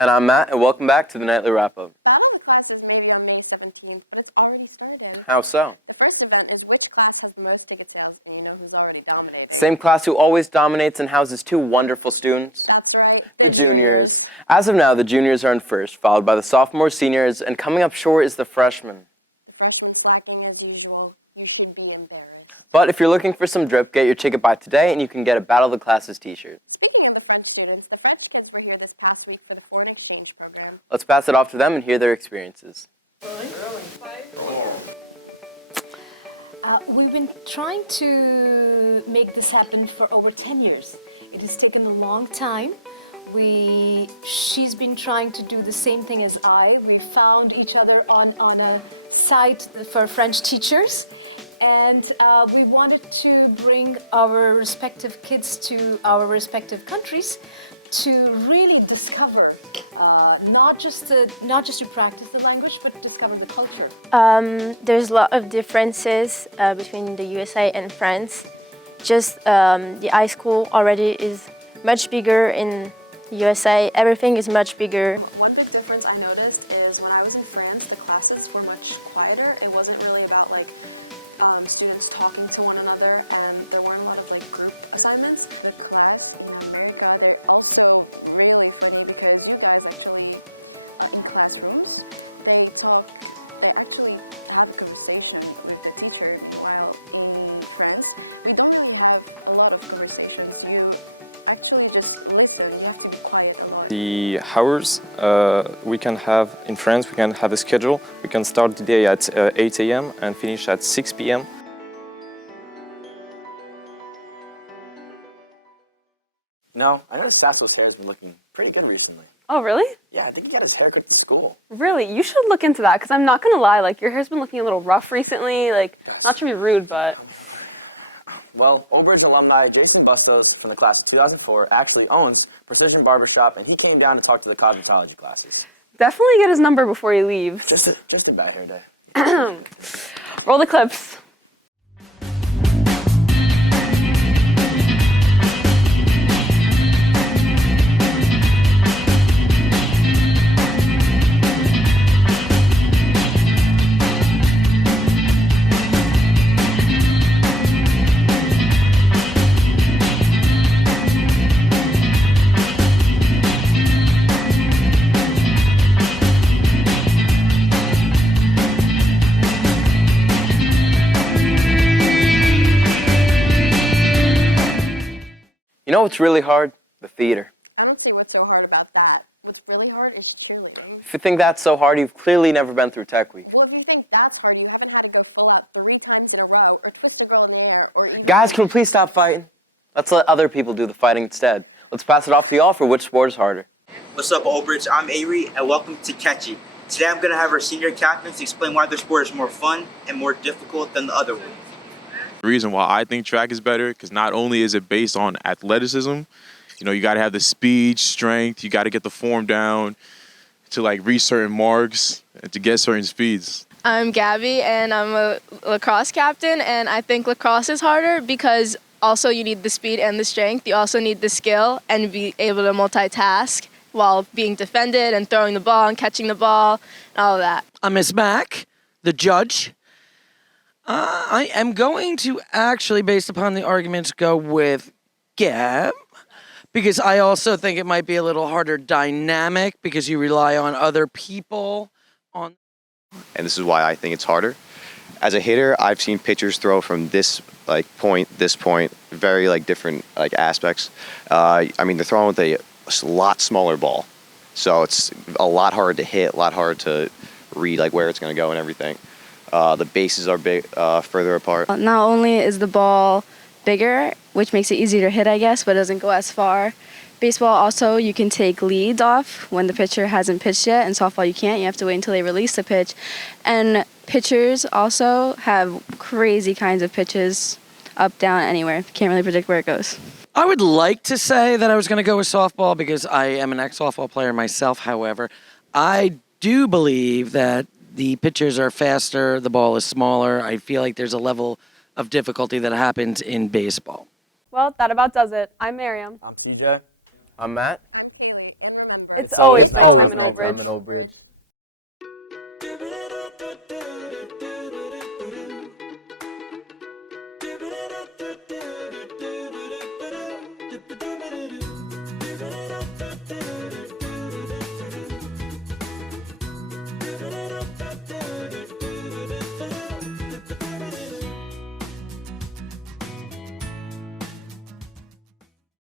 And I'm Matt, and welcome back to the Nightly Wrap-Up. Battle of the Classes may be on May 17th, but it's already started. How so? The first event is which class has the most ticket sales, and you know who's already dominating. Same class who always dominates and houses two wonderful students. That's right. The juniors. As of now, the juniors are in first, followed by the sophomores, seniors, and coming up short is the freshmen. The freshmen slacking as usual. You should be embarrassed. But if you're looking for some drip, get your ticket by today, and you can get a Battle of the Classes t-shirt. Speaking of the French students, the French kids were here this past week for the foreign exchange program. Let's pass it off to them and hear their experiences. We've been trying to make this happen for over 10 years. It has taken a long time. She's been trying to do the same thing as I. We found each other on a site for French teachers, and we wanted to bring our respective kids to our respective countries to really discover, not just to practice the language, but discover the culture. There's a lot of differences between the USA and France. Just the high school already is much bigger in USA. Everything is much bigger. One big difference I noticed is when I was in France, the classes were much quieter. It wasn't really about students talking to one another, and there weren't a lot of group assignments. The class in America, they're also really funny because you guys actually, in classrooms, they actually have conversation with the teacher, while in France, we don't really have a lot of conversations. You actually just listen, you have to be quiet a lot. The hours we can have in France, we can have a schedule. We can start the day at 8 a.m. and finish at 6 p.m. No, I noticed Sasso's hair has been looking pretty good recently. Oh, really? Yeah, I think he got his haircut at school. Really? You should look into that, because I'm not going to lie, your hair's been looking a little rough recently, not to be rude, but... Well, Old Bridge alumni Jason Bustos from the class of 2004 actually owns Precision Barbershop, and he came down to talk to the cosmetology classes. Definitely get his number before he leaves. Just a bad hair day. Roll the clips. You know what's really hard? The theater. I don't see what's so hard about that. What's really hard is cheerleading. If you think that's so hard, you've clearly never been through Tech Week. Well, if you think that's hard, you haven't had to go full out 3 times in a row, or twist a girl in the air, or even... Guys, can we please stop fighting? Let's let other people do the fighting instead. Let's pass it off to y'all for which sport is harder. What's up, Old Bridge? I'm Avery, and welcome to Catchy. Today I'm going to have our senior captains explain why their sport is more fun and more difficult than the other one. The reason why I think track is better, because not only is it based on athleticism, you got to have the speed, strength, you got to get the form down to reach certain marks and to get certain speeds. I'm Gabby, and I'm a lacrosse captain, and I think lacrosse is harder because also you need the speed and the strength. You also need the skill and be able to multitask while being defended and throwing the ball and catching the ball and all of that. I'm Miss Mack, the judge. I am going to actually, based upon the arguments, go with Gab, because I also think it might be a little harder dynamic because you rely on other people. And this is why I think it's harder. As a hitter, I've seen pitchers throw from this point, very different aspects. They're throwing with a lot smaller ball, so it's a lot harder to hit, a lot harder to read where it's going to go and everything. The bases are big, further apart. Not only is the ball bigger, which makes it easier to hit, I guess, but it doesn't go as far. Baseball also, you can take leads off when the pitcher hasn't pitched yet. In softball, you can't. You have to wait until they release the pitch. And pitchers also have crazy kinds of pitches, up, down, anywhere. Can't really predict where it goes. I would like to say that I was going to go with softball because I am an ex-softball player myself. However, I do believe that the pitchers are faster, the ball is smaller. I feel like there's a level of difficulty that happens in baseball. Well, that about does it. I'm Miriam. I'm CJ. I'm Matt. I'm Kaylee, and remember, It's always nighttime in nighttime Old Bridge. in Old Bridge.